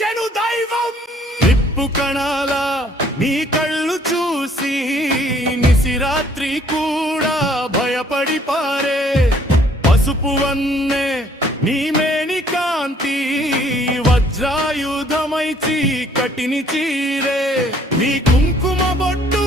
కరుణించెను దైవం. నిప్పు కణాల నీ కళ్ళు చూసి నిసిరాత్రి కూడా భయపడి పారే. పసుపు వన్నే నీ మేని కాంతి వజ్రాయుధమై చీకటిని చీరే. నీ కుంకుమ బొట్టు